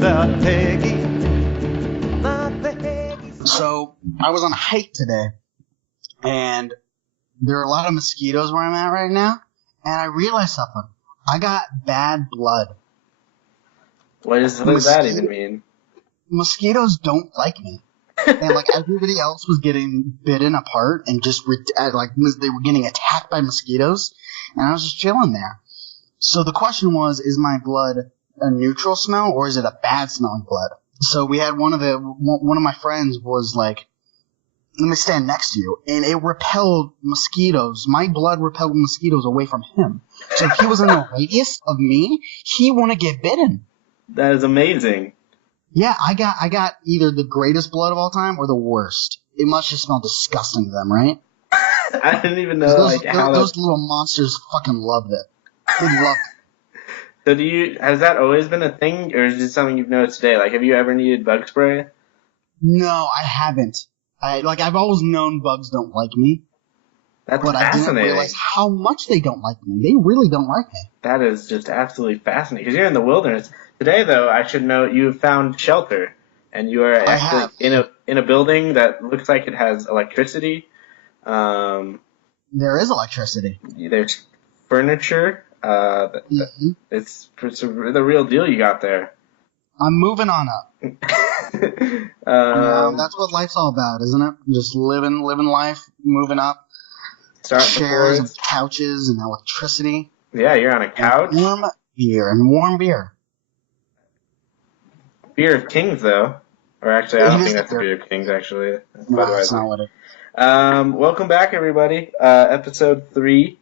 So I was on a hike today, and there are a lot of mosquitoes where I'm at right now, and I realized something. I got bad blood. What does that even mean? Mosquitoes don't like me. And like everybody else was getting bitten apart and just they were getting attacked by mosquitoes, and I was just chilling there. So the question was, is my blood a neutral smell or is it a bad smelling blood? So we had one of my friends was like, let me stand next to you, and it repelled mosquitoes. My blood repelled mosquitoes away from him. So if he was in the radius of me, he wouldn't get bitten. That is amazing. Yeah, I got either the greatest blood of all time or the worst. It must just smell disgusting to them, right? I didn't even know those little monsters fucking loved it. They loved it. So has that always been a thing, or is it something you've noticed today? Like, have you ever needed bug spray? No, I haven't. I've always known bugs don't like me. That's but fascinating. I didn't realize how much they don't like me. They really don't like me. That is just absolutely fascinating. Because you're in the wilderness. Today, though, I should note you found shelter. And you are actually in a building that looks like it has electricity. There is electricity. There's furniture. It's the real deal you got there. I'm moving on up. That's what life's all about, isn't it? Just living life, moving up. Chairs and couches and electricity. Yeah, you're on a couch. Warm beer. Beer of Kings, though. Or actually, I don't think that's the Beer of Kings, actually. No, that's not what it is. Welcome back, everybody. Episode 3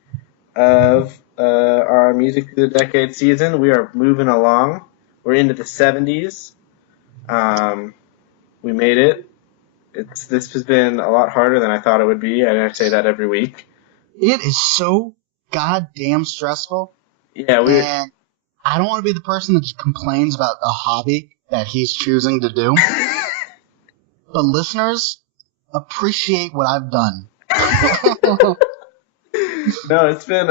of our Music Through the Decade season. We are moving along. We're into the 70s. We made it. This has been a lot harder than I thought it would be. I say that every week. It is so goddamn stressful. Yeah, and I don't want to be the person that just complains about a hobby that he's choosing to do. But listeners, appreciate what I've done. No, it's been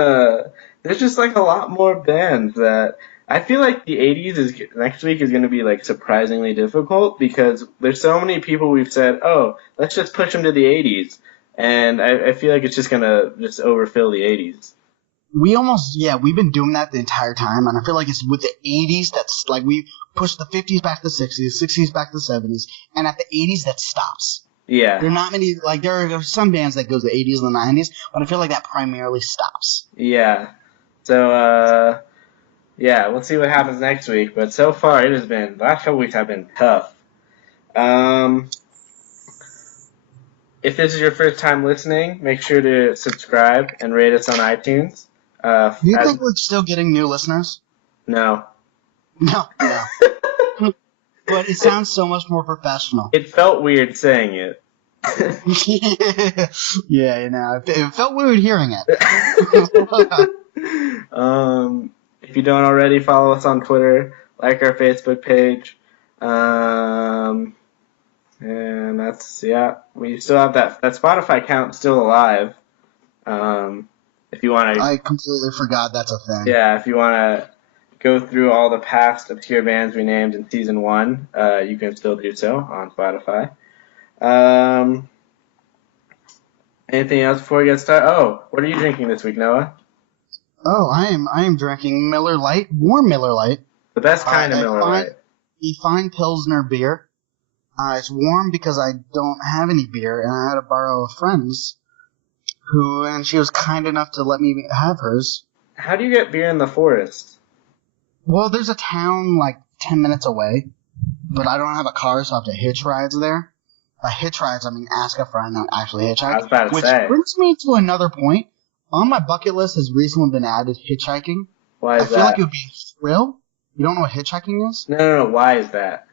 there's just like a lot more bands that I feel like the 80s next week is going to be like surprisingly difficult because there's so many people we've said, oh, let's just push them to the 80s. And I feel like it's just going to just overfill the 80s. We've been doing that the entire time. And I feel like it's with the 80s that's like we push the 50s back to the 60s, 60s back to the 70s. And at the 80s, that stops. Yeah. There are not many, like there are some bands that go to the 80s and the 90s, but I feel like that primarily stops. Yeah. So, yeah, we'll see what happens next week. But so far, the last couple weeks have been tough. If this is your first time listening, make sure to subscribe and rate us on iTunes. Do you think we're still getting new listeners? No. No. But it sounds so much more professional. It felt weird saying it. Yeah, it felt weird hearing it. If you don't already, follow us on Twitter, like our Facebook page, and we still have that Spotify account still alive. If you want to, I completely forgot that's a thing. Yeah, if you want to go through all the past obscure bands we named in season 1, you can still do so on Spotify. Anything else before we get started? Oh, what are you drinking this week, Noah? Oh, I am drinking Miller Lite, warm Miller Lite. The best kind of Miller Lite. A fine Pilsner beer. It's warm because I don't have any beer, and I had to borrow a friend's, and she was kind enough to let me have hers. How do you get beer in the forest? Well, there's a town like 10 minutes away, but I don't have a car, so I have to hitch rides there. By hitch rides, I mean ask a friend, not actually hitchhike. I was about to say. Which brings me to another point. On my bucket list has recently been added hitchhiking. Why is that? I feel like it would be a thrill. You don't know what hitchhiking is? No. Why is that?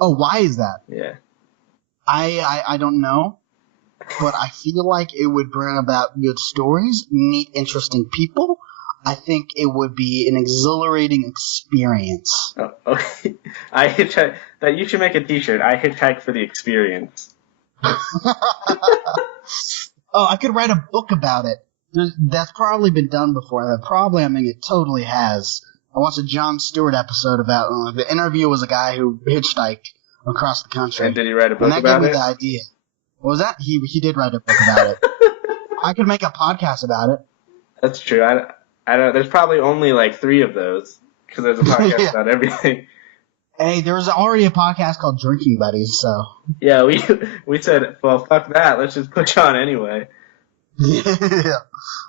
Oh, why is that? Yeah. I don't know, but I feel like it would bring about good stories, meet interesting people. I think it would be an exhilarating experience. Oh, okay. I hitchhike. That you should make a T-shirt. I hitchhike for the experience. Oh, I could write a book about it. That's probably been done before. It totally has. I watched a Jon Stewart episode about the interview was a guy who hitchhiked across the country. And did he write a book and that about gave it? me the idea. What was that? He did write a book about it. I could make a podcast about it. That's true. I don't. There's probably only like 3 of those because there's a podcast Yeah. about everything. Hey, there was already a podcast called Drinking Buddies, so. Yeah, we said, well, fuck that. Let's just put you on anyway. Yeah.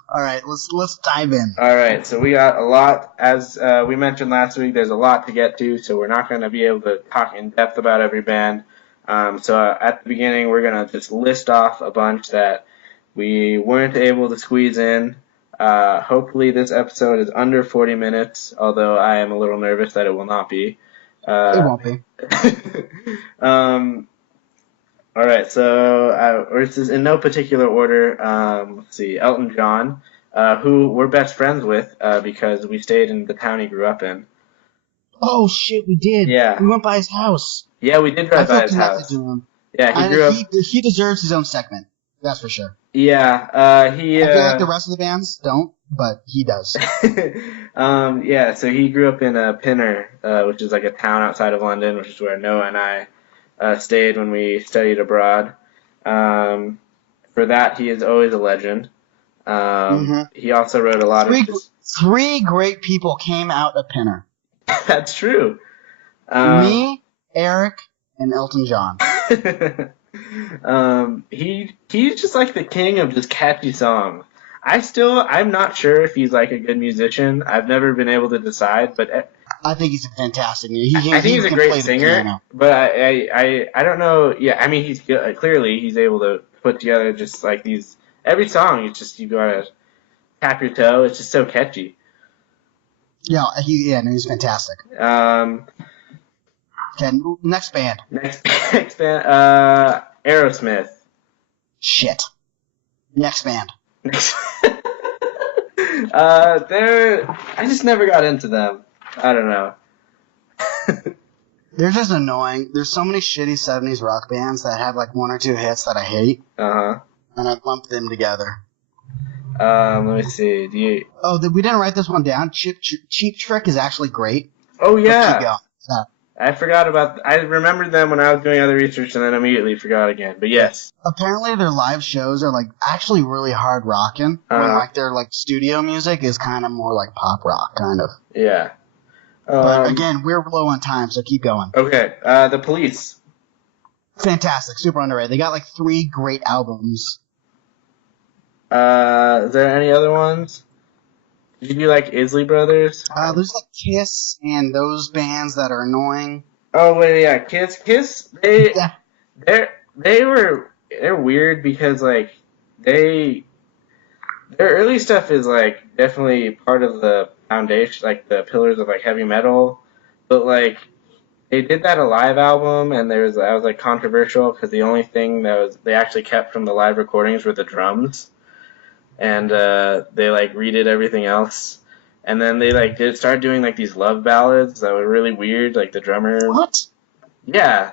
All right, let's dive in. All right, so we got a lot. As we mentioned last week, there's a lot to get to, so we're not going to be able to talk in depth about every band. So at the beginning, we're going to just list off a bunch that we weren't able to squeeze in. Hopefully this episode is under 40 minutes, although I am a little nervous that it will not be. It won't be. All right, so this is in no particular order. Let's see, Elton John, who we're best friends with because we stayed in the town he grew up in. Oh shit, we did. Yeah. We went by his house. Yeah, we did drive by his house. To him. Yeah, he grew up. He deserves his own segment. That's for sure. Yeah, he. I feel like the rest of the bands don't, but he does. Yeah, so he grew up in Pinner, which is like a town outside of London, which is where Noah and I stayed when we studied abroad. For that, he is always a legend. He also wrote a lot of. Three great people came out of Pinner. That's true. Me, Eric, and Elton John. He's just like the king of just catchy songs. I'm not sure if he's like a good musician. I've never been able to decide, but I think he's a fantastic. I think he's a great singer, but I don't know. Yeah, I mean he's good. Clearly he's able to put together just like these every song. It's just you gotta tap your toe. It's just so catchy. Yeah, he's fantastic. Okay, next band. Next band, Aerosmith. Shit. Next band. I just never got into them. I don't know. They're just annoying. There's so many shitty 70s rock bands that have like 1 or 2 hits that I hate. And I lump them together. Let me see. We didn't write this one down. Cheap Trick is actually great. Oh, yeah. Keep going. I forgot about. I remembered them when I was doing other research, and then immediately forgot again. But yes, apparently their live shows are like actually really hard rocking. When like their like studio music is kind of more like pop rock, kind of. Yeah. But again, we're low on time, so keep going. Okay. The Police. Fantastic, super underrated. They got like 3 great albums. Is there any other ones? Did you like Isley Brothers? There's like Kiss and those bands that are annoying. Oh wait, yeah, Kiss. They're weird because like their early stuff is like definitely part of the foundation, like the pillars of like heavy metal, but like they did that a live album and that was like controversial because the only thing they actually kept from the live recordings were the drums. And they like redid everything else, and then they like start doing like these love ballads that were really weird. Like the drummer. What? Yeah.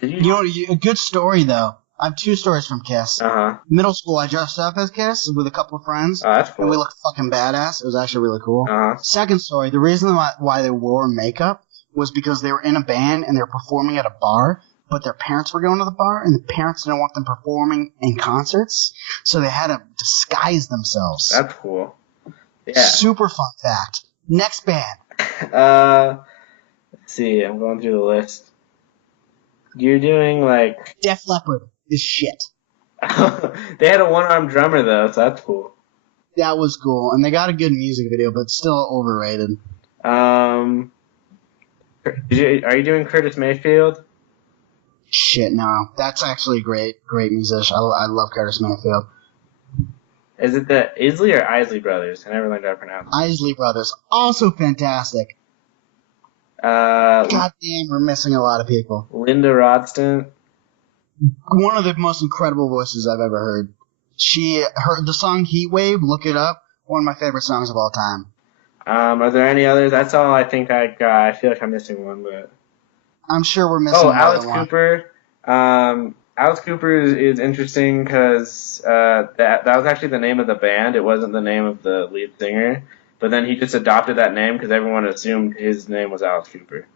Did you? You know, a good story though. I have 2 stories from Kiss. Middle school, I dressed up as Kiss with a couple of friends. Oh, that's cool. And we looked fucking badass. It was actually really cool. Second story, the reason why they wore makeup was because they were in a band and they were performing at a bar. But their parents were going to the bar, and the parents didn't want them performing in concerts, so they had to disguise themselves. That's cool. Yeah. Super fun fact. Next band. Let's see. I'm going through the list. You're doing like Def Leppard is shit. They had a 1-armed drummer though, so that's cool. That was cool, and they got a good music video, but still overrated. Are you doing Curtis Mayfield? Shit, no. That's actually a great musician. I love Curtis Mayfield. Is it the Isley or Isley Brothers? I never learned how to pronounce it. Isley Brothers. Also fantastic. God damn, we're missing a lot of people. Linda Ronstadt. One of the most incredible voices I've ever heard. The song Heat Wave, look it up. One of my favorite songs of all time. Are there any others? That's all I think I got. I feel like I'm missing one, but... I'm sure we're missing Alice Cooper. Alice Cooper is interesting because that was actually the name of the band. It wasn't the name of the lead singer. but then he just adopted that name because everyone assumed his name was Alice Cooper.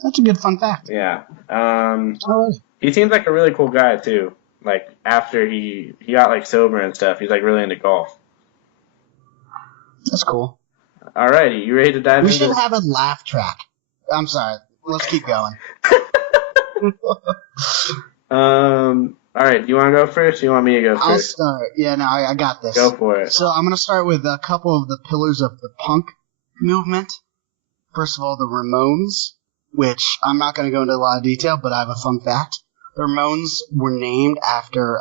That's a good fun fact. Yeah. Oh, He seems like a really cool guy too. Like after he got like sober and stuff, he's like really into golf. that's cool. Alrighty, you ready to dive We into? should have a laugh track. I'm sorry. Let's keep going. All right. Do you want to go first? Or you want me to go first? I'll start. Yeah, no, I got this. Go for it. So I'm going to start with a couple of the pillars of the punk movement. First of all, the Ramones, which I'm not going to go into a lot of detail, but I have a fun fact. The Ramones were named after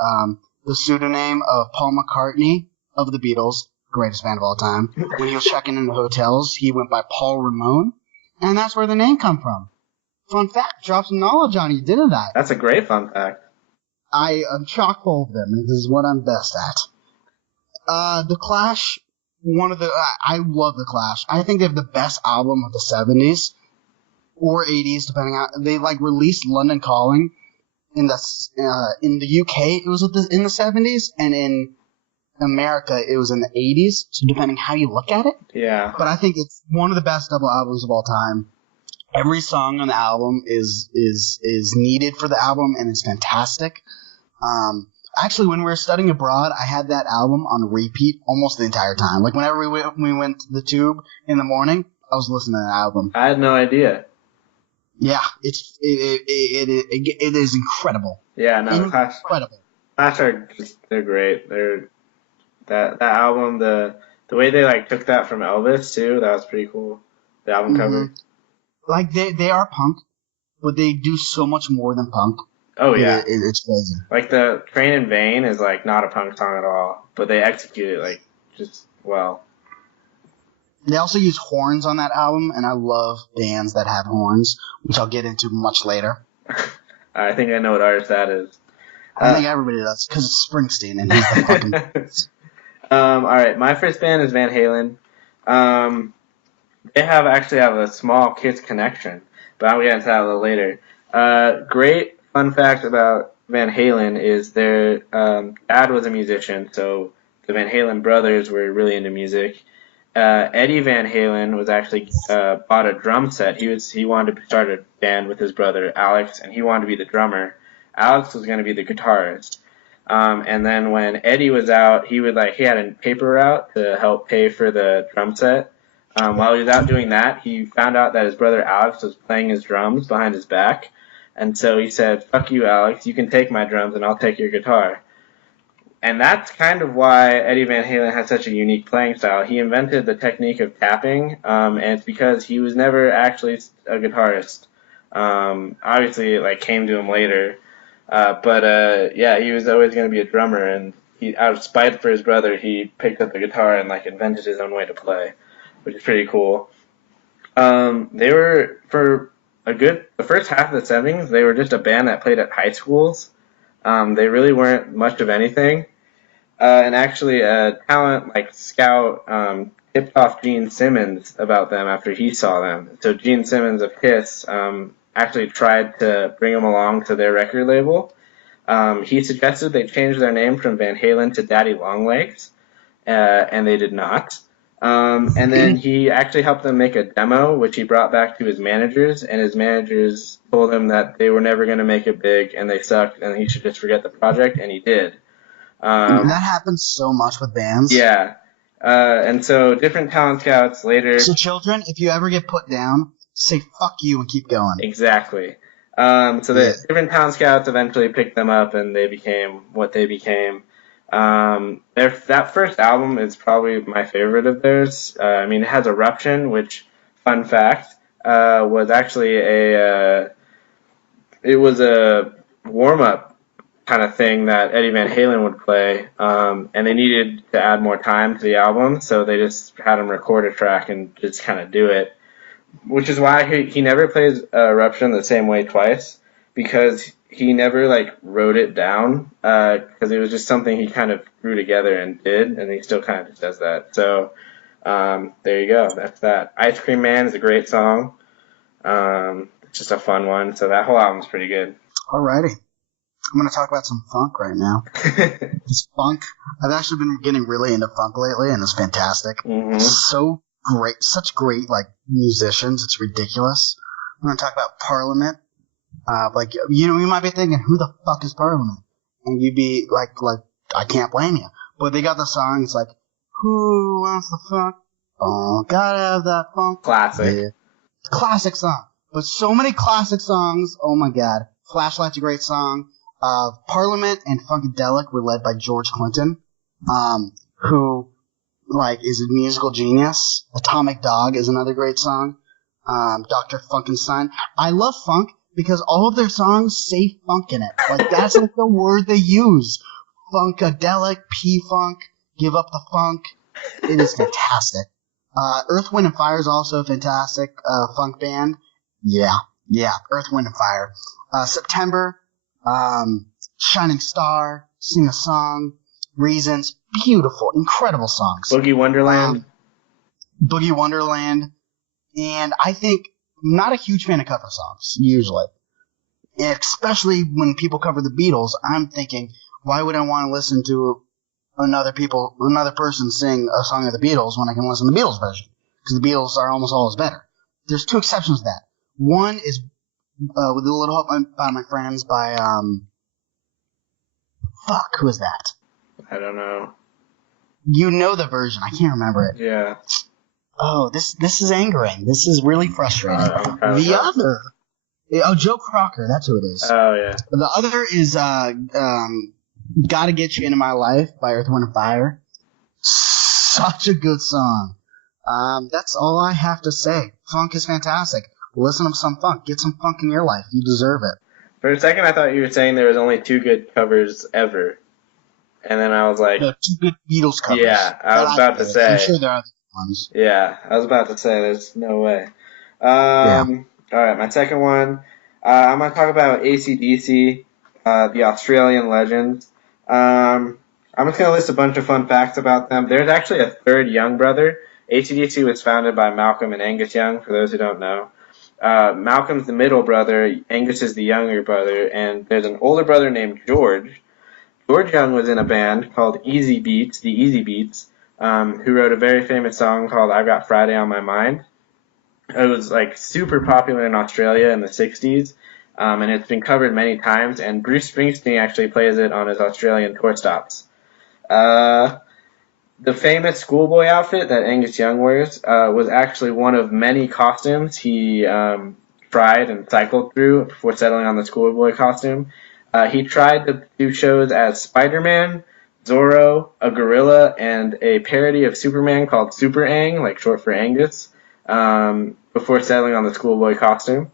the pseudonym of Paul McCartney of the Beatles, greatest band of all time. When he was checking into hotels, he went by Paul Ramone, and that's where the name come from. Fun fact, drop some knowledge on you. Did that? That's a great fun fact. I am chock full of them, and this is what I'm best at. The Clash, I love The Clash. I think they have the best album of the 70s or 80s, depending on, they like released London Calling in the UK, it was in the 70s, and in America, it was in the 80s, so depending how you look at it. Yeah. But I think it's one of the best double albums of all time. Every song on the album is needed for the album, and it's fantastic. Actually, when we were studying abroad, I had that album on repeat almost the entire time. Like whenever we went to the tube in the morning, I was listening to that album. I had no idea. Yeah, it is incredible. Yeah, no, incredible. Clash they're great. That album, the way they like took that from Elvis too, that was pretty cool. The album cover. Like they are punk, but they do so much more than punk. Oh yeah, it's crazy. Like the Train in Vain is like not a punk song at all, but they execute it like just well. They also use horns on that album, and I love bands that have horns, which I'll get into much later. I think I know what artist that is. I think everybody does, because it's Springsteen, and he's the fucking... All right, my first band is Van Halen. They actually have a small Kiss connection, but I'll get into that a little later. Great fun fact about Van Halen is their dad was a musician, so the Van Halen brothers were really into music. Eddie Van Halen was actually bought a drum set. He wanted to start a band with his brother Alex, and he wanted to be the drummer. Alex was going to be the guitarist. And then when Eddie was out, he had a paper route to help pay for the drum set. While he was out doing that, he found out that his brother Alex was playing his drums behind his back. And so he said, "Fuck you, Alex. You can take my drums and I'll take your guitar." And that's kind of why Eddie Van Halen has such a unique playing style. He invented the technique of tapping, and it's because he was never actually a guitarist. Obviously, it came to him later. But he was always going to be a drummer, and out of spite for his brother, he picked up the guitar and invented his own way to play, which is pretty cool. They were the first half of the 70s. They were just a band that played at high schools. They really weren't much of anything. And actually, a talent like Scout tipped off Gene Simmons about them after he saw them. So Gene Simmons of Kiss actually tried to bring them along to their record label. He suggested they change their name from Van Halen to Daddy Longlegs, and they did not. And then he actually helped them make a demo, which he brought back to his managers, and his managers told him that they were never going to make it big, and they sucked, and he should just forget the project, and he did. That happens so much with bands. Yeah. And so different talent scouts later... So children, if you ever get put down, say fuck you and keep going. Exactly. The different talent scouts eventually picked them up, and they became what they became. That first album is probably my favorite of theirs. It has Eruption, which, fun fact, was actually a warm-up kind of thing that Eddie Van Halen would play, and they needed to add more time to the album, so they just had him record a track and just kind of do it, which is why he never plays Eruption the same way twice, because he never wrote it down, because it was just something he kind of threw together and did, and he still kind of just does that. So there you go. That's that. Ice Cream Man is a great song. It's just a fun one. So that whole album's pretty good. Alrighty. I'm going to talk about some funk right now. It's funk. I've actually been getting really into funk lately, and it's fantastic. Mm-hmm. So great, such great like musicians. It's ridiculous. I'm going to talk about Parliament. Like you might be thinking, who the fuck is Parliament? And you'd be like, I can't blame you. But they got the song. It's like, who wants the funk? Oh, gotta have that funk. Classic. Yeah. Classic song. But so many classic songs. Oh my god. Flashlight's a great song. Parliament and Funkadelic were led by George Clinton, who, like, is a musical genius. Atomic Dog is another great song. Dr. Funkenstein. I love funk because all of their songs say funk in it. Like, that's like the word they use. Funkadelic, P-Funk, Give Up the Funk. It is fantastic. Earth, Wind & Fire is also a fantastic funk band. Yeah, Earth, Wind & Fire. September, Shining Star, Sing a Song, Reasons, beautiful, incredible songs. Boogie Wonderland. Boogie Wonderland. And I think, I'm not a huge fan of cover songs, usually. And especially when people cover the Beatles, I'm thinking, why would I want to listen to another person sing a song of the Beatles when I can listen to the Beatles version? Because the Beatles are almost always better. There's two exceptions to that. One is With a Little Help by My Friends by, who is that? I don't know. You know the version. I can't remember it. Yeah. Oh, this is angering. This is really frustrating. The other... Oh, Joe Crocker. That's who it is. Oh, yeah. The other is Gotta Get You Into My Life by Earth, Wind & Fire. Such a good song. That's all I have to say. Funk is fantastic. Listen to some funk. Get some funk in your life. You deserve it. For a second, I thought you were saying there was only 2 good covers ever. And then I was like... No, 2 good Beatles covers. Yeah, I was about to say... I'm sure there are other ones. Yeah, I was about to say there's no way. Yeah. Alright, my second one. I'm going to talk about AC/DC, the Australian legend. I'm just going to list a bunch of fun facts about them. There's actually a third young brother. AC/DC was founded by Malcolm and Angus Young, for those who don't know. Malcolm's the middle brother, Angus is the younger brother, and there's an older brother named George. George Young was in a band called Easy Beats, the Easy Beats, who wrote a very famous song called I've Got Friday on My Mind. It was like super popular in Australia in the 60s, and it's been covered many times, and Bruce Springsteen actually plays it on his Australian tour stops. The famous schoolboy outfit that Angus Young wears was actually one of many costumes he tried and cycled through before settling on the schoolboy costume. He tried to do shows as Spider-Man, Zorro, a gorilla, and a parody of Superman called Super Ang, like short for Angus, before settling on the schoolboy costume.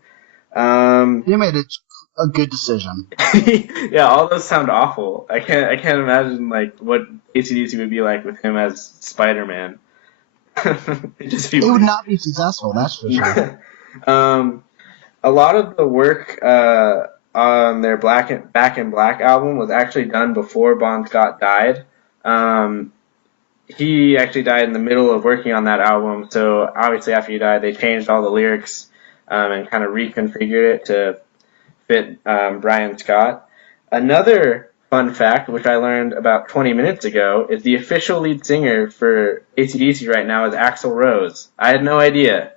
You made a good decision. Yeah, all those sound awful. I can't imagine like what AC/DC would be like with him as Spider-Man. It would not be successful, that's for sure. A lot of the work on their Back in Black album was actually done before Bon Scott died. He actually died in the middle of working on that album, so obviously after he died, they changed all the lyrics and kind of reconfigured it to fit Brian Scott. Another fun fact, which I learned about 20 minutes ago, is the official lead singer for AC/DC right now is Axl Rose. I had no idea.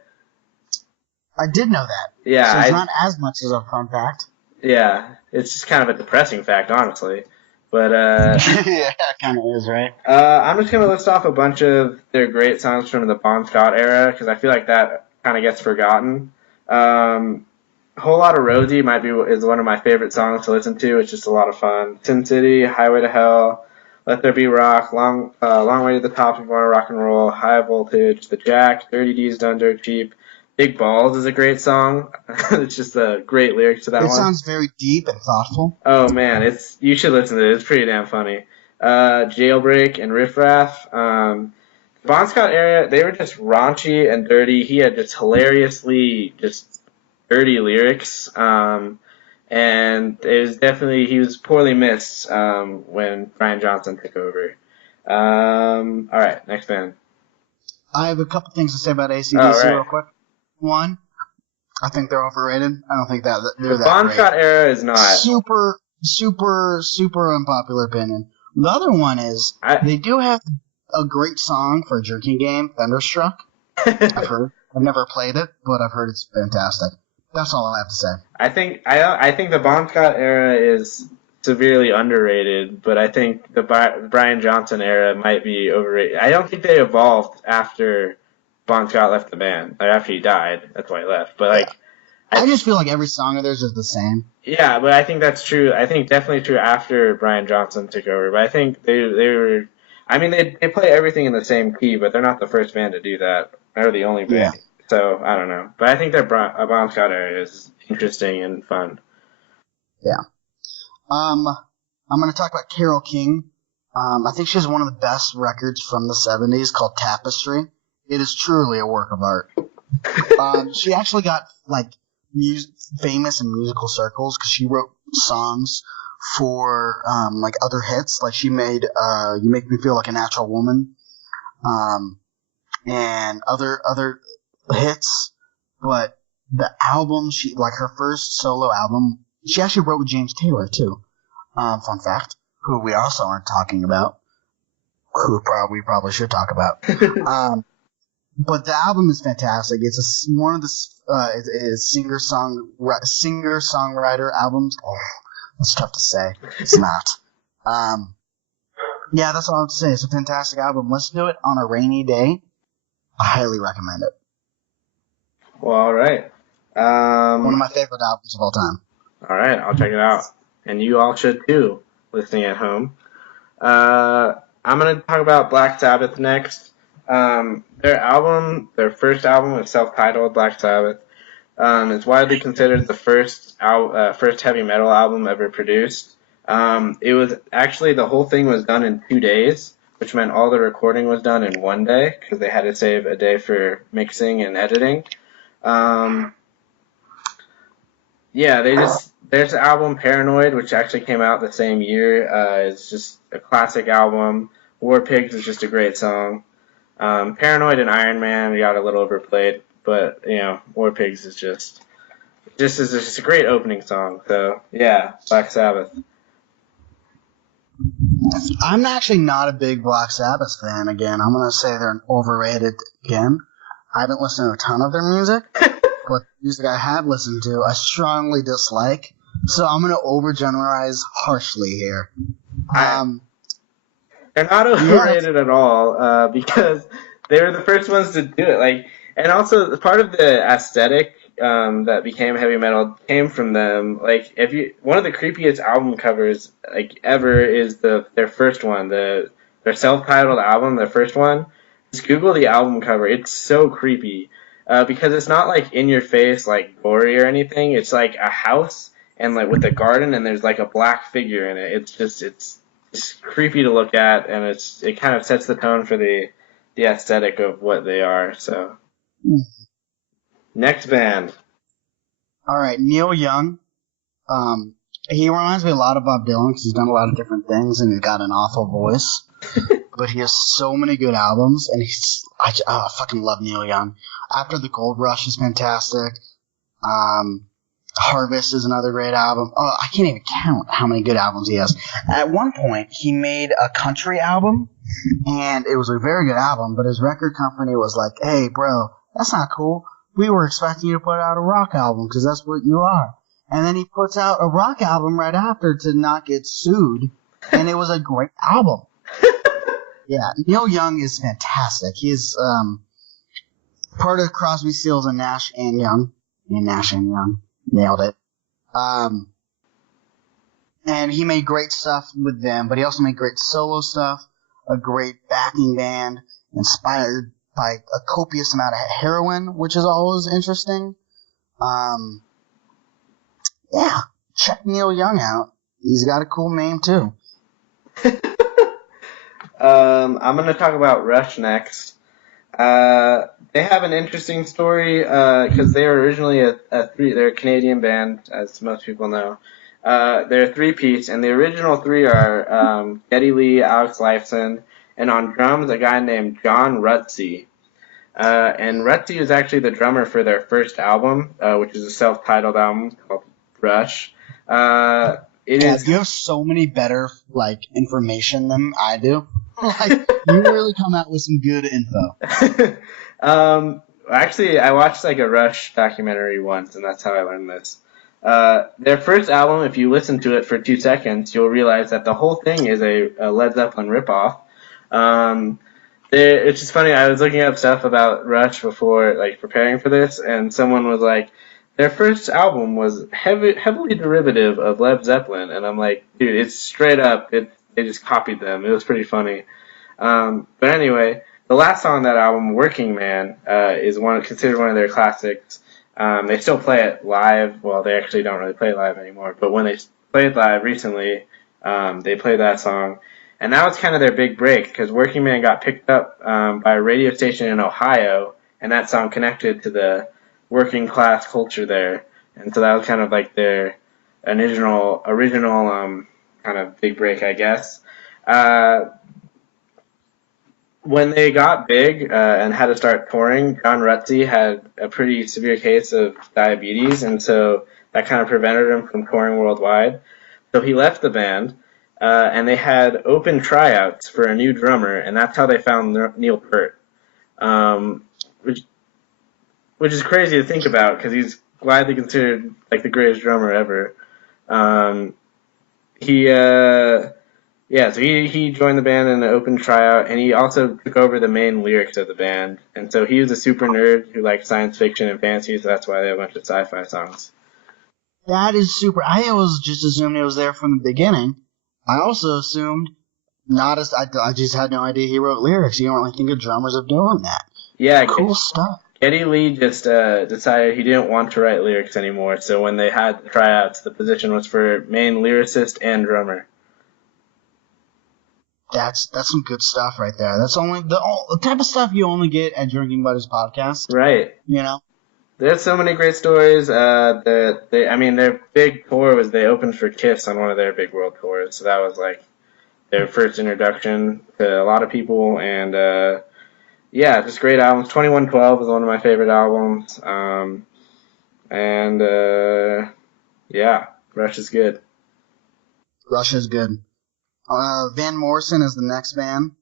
I did know that. Yeah, so it's not as much as a fun fact. Yeah, it's just kind of a depressing fact, honestly. But yeah, it kind of is, right? I'm just gonna list off a bunch of their great songs from the Bon Scott era because I feel like that kind of gets forgotten. Whole Lotta Rosie is one of my favorite songs to listen to. It's just a lot of fun. Sin City, Highway to Hell, Let There Be Rock, Long Way to the Top if you want to rock and roll, High Voltage, The Jack, Dirty D's Done Dirt Cheap. Big Balls is a great song. It's just a great lyric to that one. It sounds very deep and thoughtful. Oh man, you should listen to it. It's pretty damn funny. Jailbreak and Riff Raff. Bon Scott era, they were just raunchy and dirty. He had just hilariously just dirty lyrics. And it was definitely, he was poorly missed when Brian Johnson took over. Alright, next band. I have a couple things to say about AC/DC real quick. One, I think they're overrated. I don't think that they're that Bon great. Scott era is not. super, super unpopular opinion. The other one is they do have a great song for a drinking game, Thunderstruck. I've heard. I've never played it, but I've heard it's fantastic. That's all I have to say. I think the Bon Scott era is severely underrated, but I think the Brian Johnson era might be overrated. I don't think they evolved after Bon Scott left the band, or after he died. That's why he left. But like, I just feel like every song of theirs is the same. Yeah, but I think that's true. I think definitely true after Brian Johnson took over. But I think they were. I mean, they play everything in the same key, but they're not the first band to do that. They're the only band. Yeah. So I don't know, but I think that Bon Scott era is interesting and fun. Yeah. I'm going to talk about Carole King. I think she has one of the best records from the 70s called Tapestry. It is truly a work of art. She actually got like famous in musical circles because she wrote songs for like other hits. Like she made "You Make Me Feel Like a Natural Woman," and other hits. But the album, her first solo album, she actually wrote with James Taylor too. Fun fact, who we also aren't talking about, who we probably should talk about. But the album is fantastic. It's one of the singer songwriter albums. Oh, that's tough to say. It's not. Yeah, that's all I have to say. It's a fantastic album. Let's do it on a rainy day. I highly recommend it. Well, all right. One of my favorite albums of all time. All right, I'll check it out, and you all should too, listening at home. I'm gonna talk about Black Sabbath next. Their first album is self-titled Black Sabbath. It's widely considered the first heavy metal album ever produced. It was actually, the whole thing was done in 2 days, which meant all the recording was done in 1 day because they had to save a day for mixing and editing. There's the album Paranoid, which actually came out the same year. It's just a classic album. War Pigs is just a great song. Paranoid and Iron Man got a little overplayed, but War Pigs is just a great opening song. So yeah, Black Sabbath. I'm actually not a big Black Sabbath fan. Again, I'm gonna say they're overrated again. I haven't listened to a ton of their music, but the music I have listened to, I strongly dislike. So I'm gonna overgeneralize harshly here. They're not overrated at all, because they were the first ones to do it. And also part of the aesthetic that became heavy metal came from them. One of the creepiest album covers ever is their first one, their self-titled album, their first one. Just Google the album cover. It's so creepy because it's not in your face, gory or anything. It's like a house and with a garden, and there's a black figure in it. It's creepy to look at, and it kind of sets the tone for the aesthetic of what they are. So, next band. All right, Neil Young. He reminds me a lot of Bob Dylan because he's done a lot of different things, and he's got an awful voice. But he has so many good albums, and I fucking love Neil Young. After the Gold Rush is fantastic. Harvest is another great album. Oh, I can't even count how many good albums he has. At one point, he made a country album, and it was a very good album, but his record company was like, hey, bro, that's not cool. We were expecting you to put out a rock album because that's what you are. And then he puts out a rock album right after to not get sued, and it was a great album. Yeah, Neil Young is fantastic. He's part of Crosby, Stills, and Nash and Young. Nash and Young. Nailed it. And he made great stuff with them, but he also made great solo stuff, a great backing band, inspired by a copious amount of heroin, which is always interesting. Yeah, check Neil Young out. He's got a cool name, too. I'm going to talk about Rush next. They have an interesting story because they were originally they're a Canadian band, as most people know. They're a three-piece, and the original three are Geddy Lee, Alex Lifeson, and on drums, a guy named John Rutsey. And Rutsey is actually the drummer for their first album, which is a self-titled album called Rush. It Yeah, is. you have so many better like information than I do. Like you really come out with some good info. Actually, I watched like a Rush documentary once, and that's how I learned this. Their first album, if you listen to it for 2 seconds, you'll realize that the whole thing is a Led Zeppelin ripoff. Um, it's just funny. I was looking up stuff about Rush before, like preparing for this, and someone was like, their first album was heavily derivative of Led Zeppelin, and I'm like, dude, it's straight up. They just copied them. It was pretty funny. But anyway, the last song on that album, "Working Man," is considered one of their classics. They still play it live. Well, they actually don't really play it live anymore. But when they played live recently, they played that song, and that was kind of their big break because "Working Man" got picked up by a radio station in Ohio, and that song connected to the working class culture there, and so that was kind of like their original kind of big break, I guess. Uh, when they got big and had to start touring, John Rutsey had a pretty severe case of diabetes, and so that kind of prevented him from touring worldwide. So he left the band, and they had open tryouts for a new drummer, and that's how they found Neil Peart, um, which which is crazy to think about because he's widely considered like the greatest drummer ever. Um, he Yeah, so he joined the band in an open tryout, and he also took over the main lyrics of the band. And so he was a super nerd who liked science fiction and fantasy, so that's why they have a bunch of sci-fi songs. That is super. I always just assumed it was there from the beginning. I also assumed not as I just had no idea he wrote lyrics. You don't really think of drummers of doing that. Yeah, Cool stuff. Geddy Lee just decided he didn't want to write lyrics anymore, so when they had the tryouts, the position was for main lyricist and drummer. That's some good stuff right there. That's only the type of stuff you only get at Drinking Buddies podcast. Right. You know. There's so many great stories. Their big tour was they opened for Kiss on one of their big world tours, so that was like their first introduction to a lot of people, and yeah, just great albums. 2112 is one of my favorite albums, yeah, Rush is good. Rush is good. Van Morrison is the next band.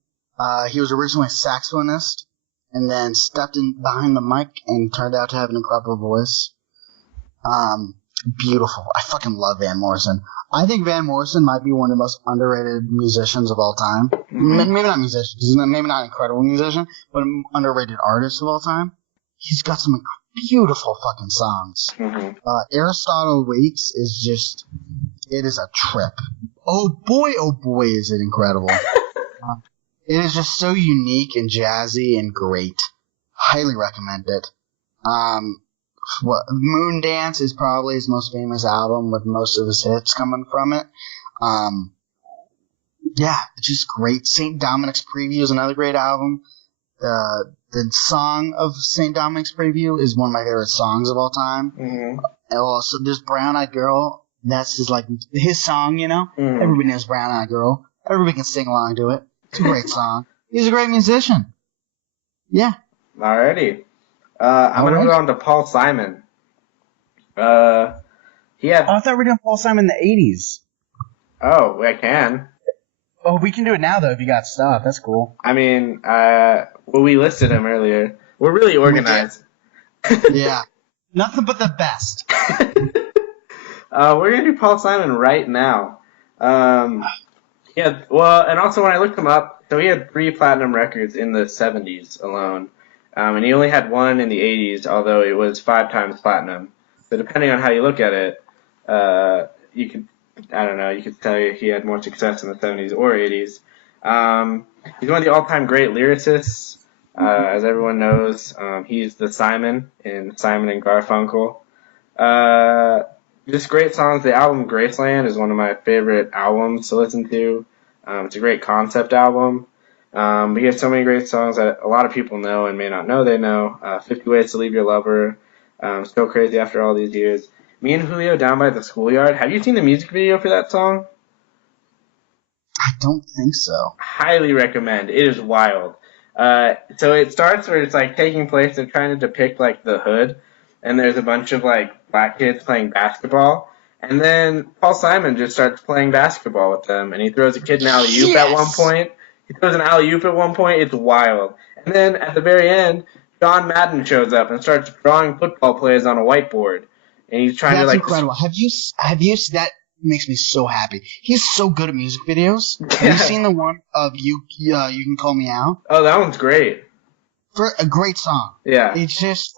He was originally a saxophonist, and then stepped in behind the mic and turned out to have an incredible voice. Beautiful. I fucking love Van Morrison. I think Van Morrison might be one of the most underrated musicians of all time. Mm-hmm. Maybe not musician, maybe not an incredible musician, but an underrated artist of all time. He's got some beautiful fucking songs. Mm-hmm. Aristotle Waits is just, it is a trip. Oh boy, is it incredible. It is just so unique and jazzy and great. Highly recommend it. Moon Dance is probably his most famous album with most of his hits coming from it. Yeah, it's just great. St. Dominic's Preview is another great album. The song of St. Dominic's Preview is one of my favorite songs of all time. Mm-hmm. And also, there's Brown Eyed Girl. That's his song, you know? Mm-hmm. Everybody knows Brown Eyed Girl. Everybody can sing along to it. It's a great song. He's a great musician. Yeah. Alrighty. I'm going to go on to Paul Simon. I thought we were doing Paul Simon in the 80s. Oh, I can. Oh, we can do it now, though, if you got stuff. That's cool. I mean, we listed him earlier. We're really organized. Yeah. Nothing but the best. We're going to do Paul Simon right now. Yeah, well, and also when I looked him up, so he had 3 platinum records in the 70s alone. And he only had 1 in the 80s, although it was 5 times platinum. So depending on how you look at it, you could tell he had more success in the 70s or 80s. He's one of the all-time great lyricists, as everyone knows. He's the Simon in Simon and Garfunkel. Just great songs. The album Graceland is one of my favorite albums to listen to. It's a great concept album. But he has so many great songs that a lot of people know and may not know they know. 50 Ways to Leave Your Lover. Still Crazy After All These Years. Me and Julio Down by the Schoolyard. Have you seen the music video for that song? I don't think so. Highly recommend. It is wild. So it starts where it's like taking place. They're trying to depict like the hood, and there's a bunch of like black kids playing basketball, And then Paul Simon just starts playing basketball with them, and he throws a kid an alley-oop at one Yes! point. He throws an alley-oop at one point. It's wild. And then at the very end, John Madden shows up and starts drawing football plays on a whiteboard. And he's trying to That's like... incredible. That makes me so happy. He's so good at music videos. Have you seen the one of You Can Call Me Out? Oh, that one's great. For a great song. Yeah. It's just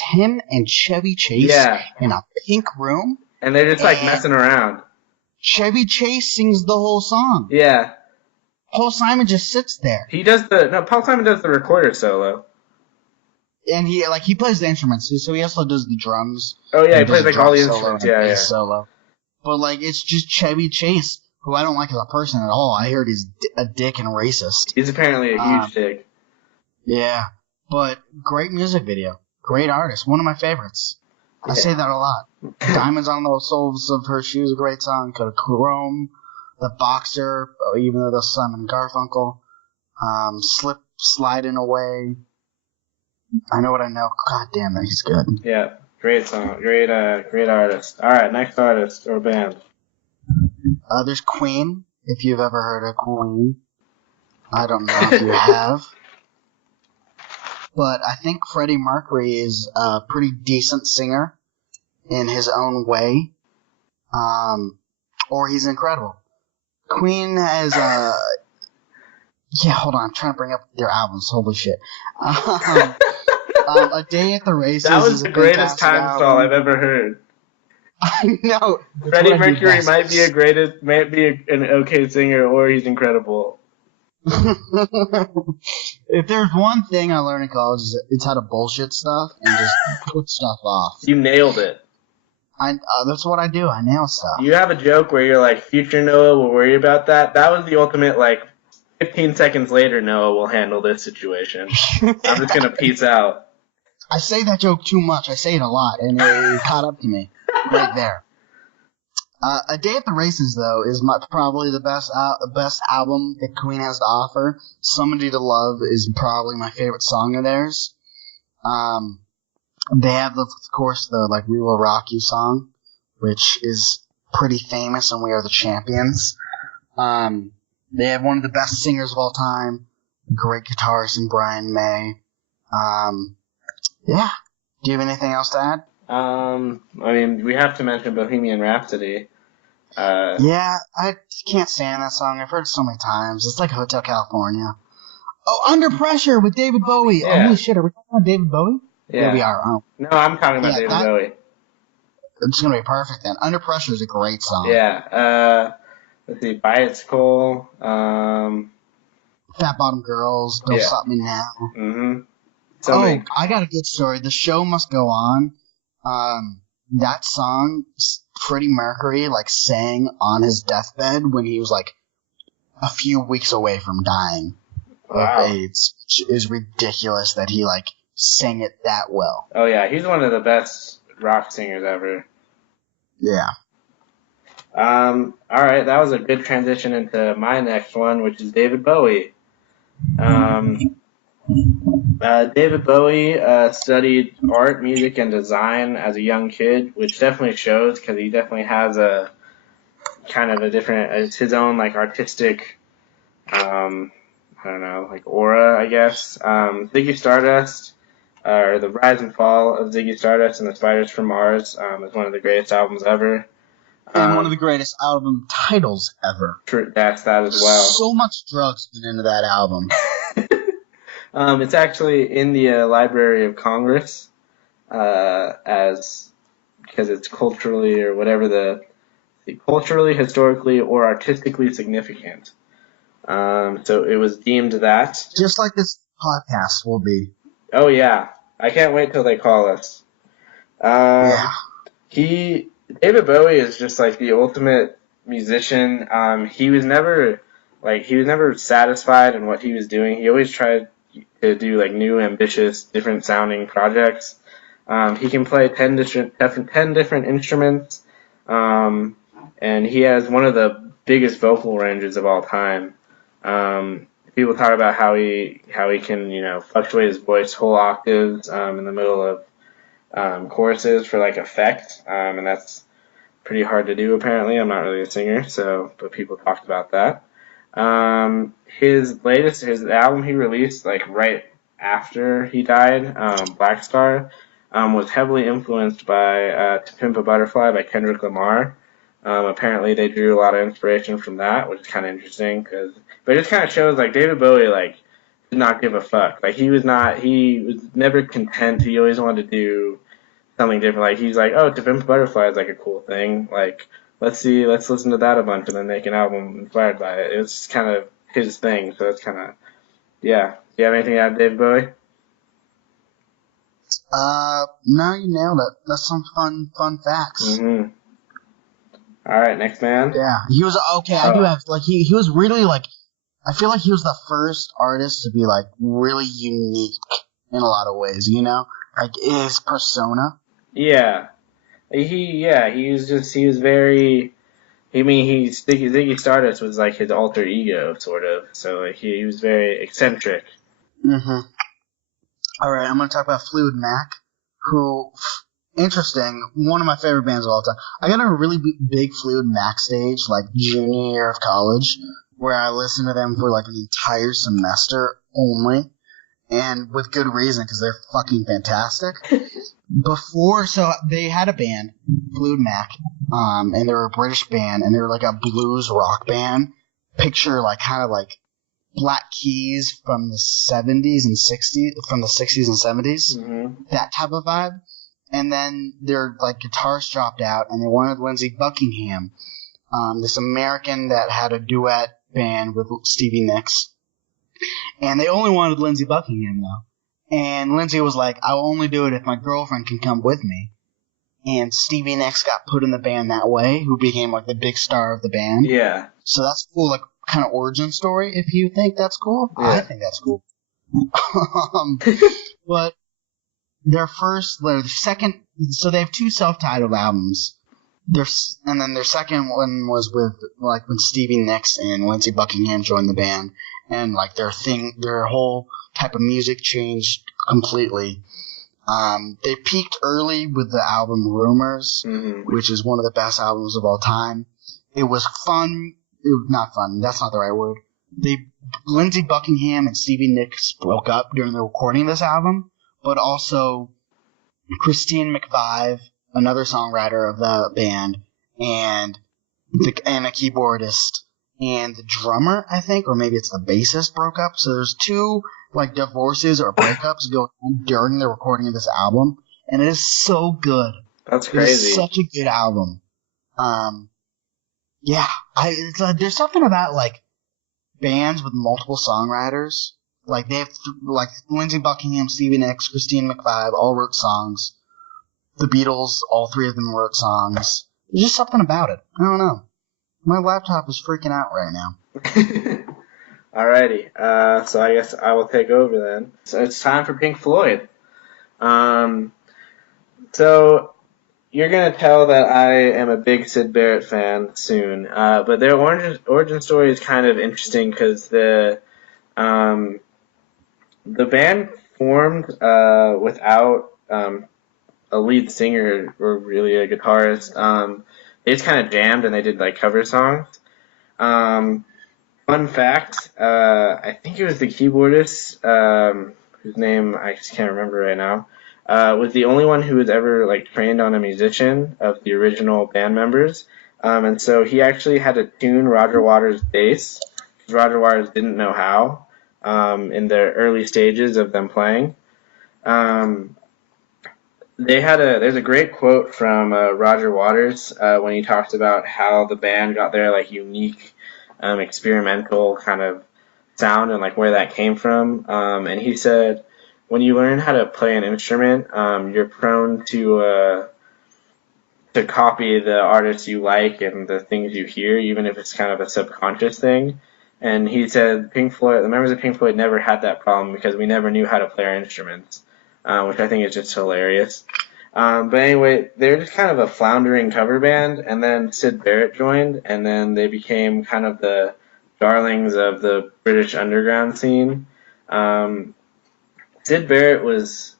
him and Chevy Chase in a pink room. And they're just like messing around. Chevy Chase sings the whole song. Yeah. Paul Simon just sits there. Paul Simon does the recorder solo. And he plays the instruments, so he also does the drums. Oh yeah, he plays like all the instruments, yeah. Solo. But like, it's just Chevy Chase, who I don't like as a person at all. I heard he's a dick and racist. He's apparently a huge dick. Yeah, but great music video. Great artist. One of my favorites. I say that a lot. Diamonds on the Soles of Her Shoes, a great song. Go to Chrome, The Boxer, even though that's Simon Garfunkel. Sliding Away. I Know What I Know. God damn it, he's good. Yeah, great song. Great artist. Alright, next artist or band. There's Queen, if you've ever heard of Queen. I don't know if you have. But I think Freddie Mercury is a pretty decent singer in his own way. Or he's incredible. Queen has yeah, hold on, I'm trying to bring up their albums. Holy shit. A Day at the Races. That was the greatest time stall I've ever heard. I know. Freddie Mercury might be an okay singer, or he's incredible. If there's one thing I learned in college, it's how to bullshit stuff and just put stuff off. You nailed it. That's what I do. I nail stuff. You have a joke where you're like, future Noah will worry about that. That was the ultimate, like, 15 seconds later, Noah will handle this situation. I'm just going to peace out. I say that joke too much. I say it a lot, and it caught up to me right there. A Day at the Races, though, is probably the best album that Queen has to offer. Somebody to Love is probably my favorite song of theirs. They have, of course, the We Will Rock You song, which is pretty famous, and We Are the Champions. They have one of the best singers of all time, great guitarist in Brian May. Yeah. Do you have anything else to add? I mean, we have to mention Bohemian Rhapsody. Yeah, I can't stand that song. I've heard it so many times. It's like Hotel California. Oh, Under Pressure with David Bowie. Yeah. Oh, holy shit, are we talking about David Bowie? Yeah, we are. Oh. No, I'm talking about David Bowie. It's going to be perfect then. Under Pressure is a great song. Yeah. Let's see, Bicycle. Fat Bottom Girls, Don't Stop Me Now. Mm-hmm. I got a good story. The Show Must Go On. That song, Freddie Mercury sang on his deathbed when he was a few weeks away from dying of AIDS, which is ridiculous that he sang it that well. Oh yeah, he's one of the best rock singers ever. Yeah. All right, that was a good transition into my next one, which is David Bowie. David Bowie studied art, music, and design as a young kid, which definitely shows because he definitely has a kind of a different, it's his own artistic, I don't know, aura, I guess. Ziggy Stardust, or The Rise and Fall of Ziggy Stardust and the Spiders from Mars, is one of the greatest albums ever. And one of the greatest album titles ever. That's that as well. So much drugs been into that album. It's actually in the Library of Congress, because it's culturally or whatever the culturally, historically, or artistically significant. So it was deemed that. Just like this podcast will be. Oh yeah, I can't wait till they call us. Yeah. David Bowie is just the ultimate musician. He was never satisfied in what he was doing. He always tried to do new, ambitious, different sounding projects. He can play 10 different instruments, and he has one of the biggest vocal ranges of all time. People talk about how he can fluctuate his voice whole octaves in the middle of choruses for like effect, and that's pretty hard to do apparently. I'm not really a singer, so but people talked about that. His album he released like right after he died, Black Star, was heavily influenced by "To Pimp a Butterfly" by Kendrick Lamar. Apparently, they drew a lot of inspiration from that, which is kind of interesting. But it just kind of shows like David Bowie like did not give a fuck. Like he was never content. He always wanted to do something different. Like he's like, oh, To Pimp a Butterfly is like a cool thing. Like let's listen to that a bunch and then make an album inspired by it. It was kind of his thing. So it's kind of yeah. Do you have anything to add, David Bowie? No, you nailed it. That's some fun facts. Mm-hmm. All right, next band. Yeah, he was okay. I do have like he was really like I feel like he was the first artist to be like really unique in a lot of ways. You know, like his persona. Yeah, he was very. I mean, Ziggy Stardust was like his alter ego, sort of. So like, he was very eccentric. Mm-hmm. All right, I'm gonna talk about Fleetwood Mac, who, interesting, one of my favorite bands of all time. I got a really big Fleetwood Mac stage, like junior year of college, where I listened to them for like an entire semester only, and with good reason because they're fucking fantastic. So they had a band, Fleetwood Mac, and they were a British band, and they were like a blues rock band. Picture like kind of like Black Keys from the 70s and 60s, from the 60s and 70s, that type of vibe. And then their like guitarist dropped out, and they wanted Lindsey Buckingham, this American that had a duet band with Stevie Nicks, and they only wanted Lindsey Buckingham though. And Lindsey was like, "I'll only do it if my girlfriend can come with me." And Stevie Nicks got put in the band that way, who became like the big star of the band. Yeah. So that's cool, like kind of origin story. If you think that's cool, yeah. I think that's cool. But their second, so they have two self-titled albums. And then their second one was with like when Stevie Nicks and Lindsey Buckingham joined the band, and like their whole type of music changed completely. They peaked early with the album Rumors, which is one of the best albums of all time. It was fun. Not fun. That's not the right word. Lindsey Buckingham and Stevie Nicks broke up during the recording of this album, but also Christine McVive, another songwriter of the band, and a keyboardist, and the drummer, I think, or maybe it's the bassist, broke up. So there's two like divorces or breakups going on during the recording of this album, and it is so good. That's crazy. It is such a good album. Yeah, there's something about like bands with multiple songwriters. Like they have like Lindsey Buckingham, Stevie Nicks, Christine McVive all wrote songs. The Beatles, all three of them wrote songs. There's just something about it. I don't know. My laptop is freaking out right now. Alrighty, so I guess I will take over then. So it's time for Pink Floyd. So you're gonna tell that I am a big Syd Barrett fan soon, but their origin story is kind of interesting because the band formed without a lead singer or really a guitarist. They just kind of jammed and they did like cover songs. Fun fact, I think it was the keyboardist, whose name I just can't remember right now, was the only one who was ever like trained on a musician of the original band members. And so he actually had to tune Roger Waters' bass because Roger Waters didn't know how in the early stages of them playing. There's a great quote from Roger Waters when he talks about how the band got their like unique experimental kind of sound and like where that came from. And he said, when you learn how to play an instrument, you're prone to copy the artists you like and the things you hear, even if it's kind of a subconscious thing. And he said the members of Pink Floyd never had that problem because we never knew how to play our instruments, which I think is just hilarious. But anyway, they're just kind of a floundering cover band, and then Syd Barrett joined, and then they became kind of the darlings of the British underground scene. Syd Barrett was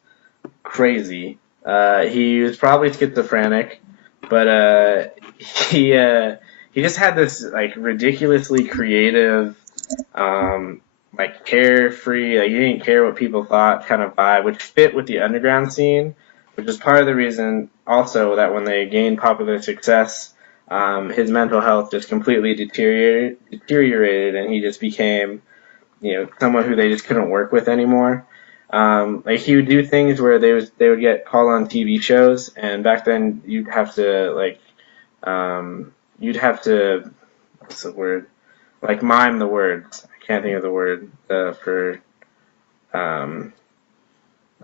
crazy. He was probably schizophrenic, but he just had this like ridiculously creative, um, like carefree, like he didn't care what people thought kind of vibe, which fit with the underground scene, which is part of the reason also that when they gained popular success, his mental health just completely deteriorated, and he just became, someone who they just couldn't work with anymore. Like he would do things where they would get called on TV shows, and back then you'd have to what's the word, like mime the words. I can't think of the word for um,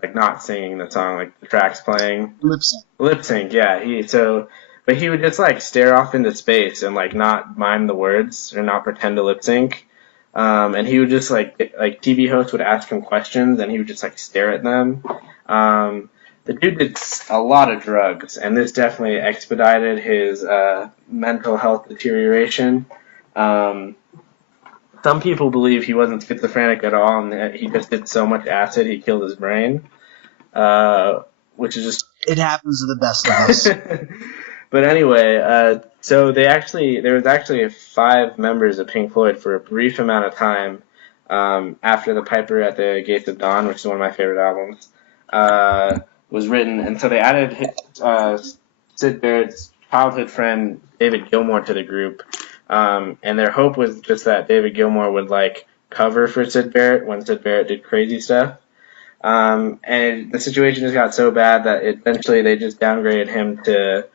like not singing the song, like the tracks playing. Lip sync. Lip sync, yeah. But he would just like stare off into space and like not mime the words or not pretend to lip sync. And he would just like TV hosts would ask him questions, and he would just like stare at them. The dude did a lot of drugs, and this definitely expedited his mental health deterioration. Um, some people believe he wasn't schizophrenic at all, and that he just did so much acid he killed his brain, which is just. It happens to the best of us. But anyway, so there was actually 5 members of Pink Floyd for a brief amount of time after The Piper at the Gates of Dawn, which is one of my favorite albums, was written, and so they added Sid Barrett's childhood friend David Gilmour to the group, and their hope was just that David Gilmour would like cover for Sid Barrett when Sid Barrett did crazy stuff. And the situation just got so bad that eventually they just downgraded him to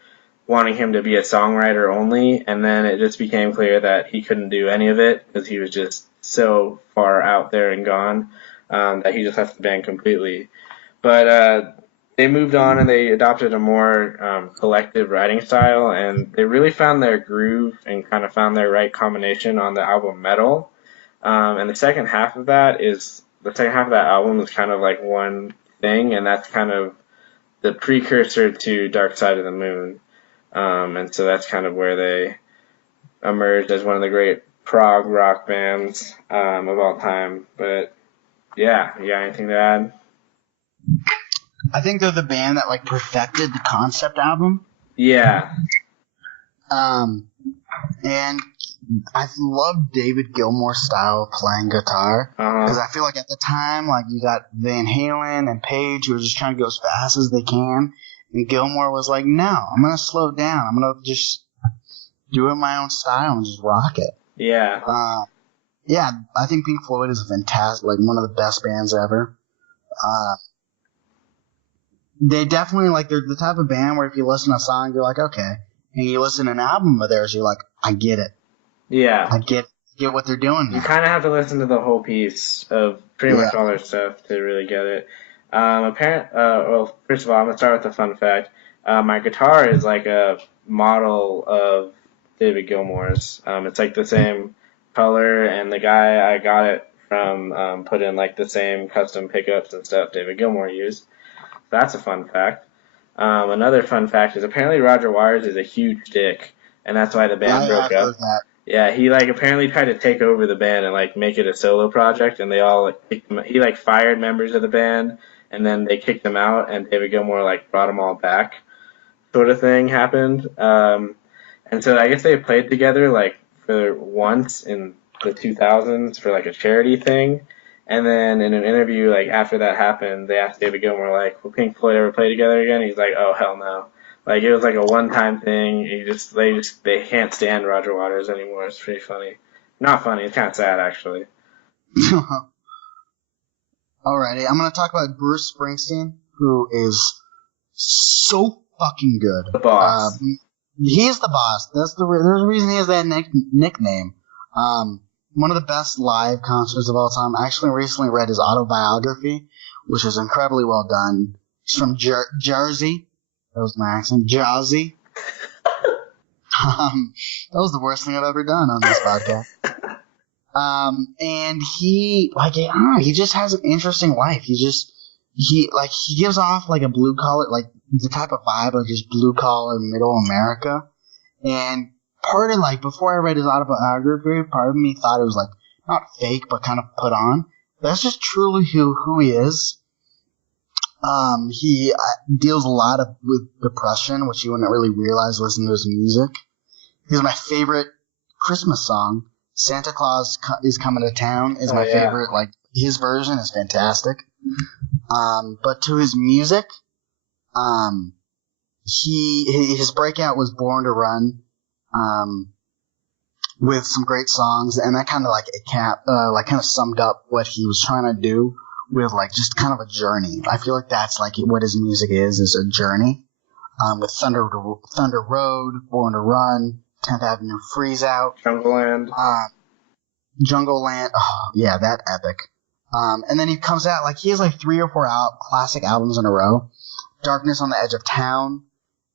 wanting him to be a songwriter only, and then it just became clear that he couldn't do any of it because he was just so far out there and gone that he just left the band completely. But they moved on and they adopted a more collective writing style, and they really found their groove and kind of found their right combination on the album Metal. And the second half of that album is kind of like one thing, and that's kind of the precursor to Dark Side of the Moon. And so that's kind of where they emerged as one of the great prog rock bands of all time. But yeah, you got anything to add? I think they're the band that like perfected the concept album. Yeah. And I love David Gilmour's style of playing guitar because I feel like at the time, like you got Van Halen and Page who were just trying to go as fast as they can, and Gilmour was like, "No, I'm gonna slow down. I'm gonna just do it in my own style and just rock it." Yeah. Yeah, I think Pink Floyd is a fantastic, like one of the best bands ever. They definitely like they're the type of band where if you listen to a song, you're like, okay, and you listen to an album of theirs, you're like, I get it. Yeah. I get what they're doing now. You kind of have to listen to the whole piece of pretty much all their stuff to really get it. Well, first of all, I'm going to start with a fun fact. My guitar is like a model of David Gilmour's. It's like the same color, and the guy I got it from put in like the same custom pickups and stuff David Gilmour used. So that's a fun fact. Another fun fact is apparently Roger Waters is a huge dick, and that's why the band broke up. Heard that. Yeah, he like apparently tried to take over the band and like make it a solo project, and they all like he like fired members of the band, and then they kicked them out, and David Gilmour like brought them all back, sort of thing happened. And so I guess they played together like for once in the 2000s for like a charity thing, and then in an interview like after that happened, they asked David Gilmour like, "Will Pink Floyd ever play together again?" He's like, "Oh hell no." Like it was like a one-time thing. They can't stand Roger Waters anymore. It's pretty funny. Not funny. It's kind of sad actually. Alrighty, I'm gonna talk about Bruce Springsteen, who is so fucking good. The boss. He's the boss. There's a reason he has that nickname. One of the best live concerts of all time. I actually recently read his autobiography, which is incredibly well done. He's from Jersey. That was my accent. Jersey. That was the worst thing I've ever done on this podcast. And he, like, I don't know, he just has an interesting life. He gives off like a blue collar, like the type of vibe of just blue collar middle America. And part of like, before I read his autobiography, part of me thought it was like, not fake, but kind of put on. That's just truly who he is. He deals a lot with depression, which you wouldn't really realize listening to his music. He's my favorite Christmas song. Santa Claus is Coming to Town is my favorite. Like, his version is fantastic. But to his music, his breakout was Born to Run, with some great songs, and that kind of kind of summed up what he was trying to do with like just kind of a journey. I feel like that's like what his music is a journey. With Thunder Road, Born to Run, 10th Avenue Freeze Out, Jungle Land. Oh yeah, that epic. And then he comes out he has like 3 or 4 classic albums in a row. Darkness on the Edge of Town,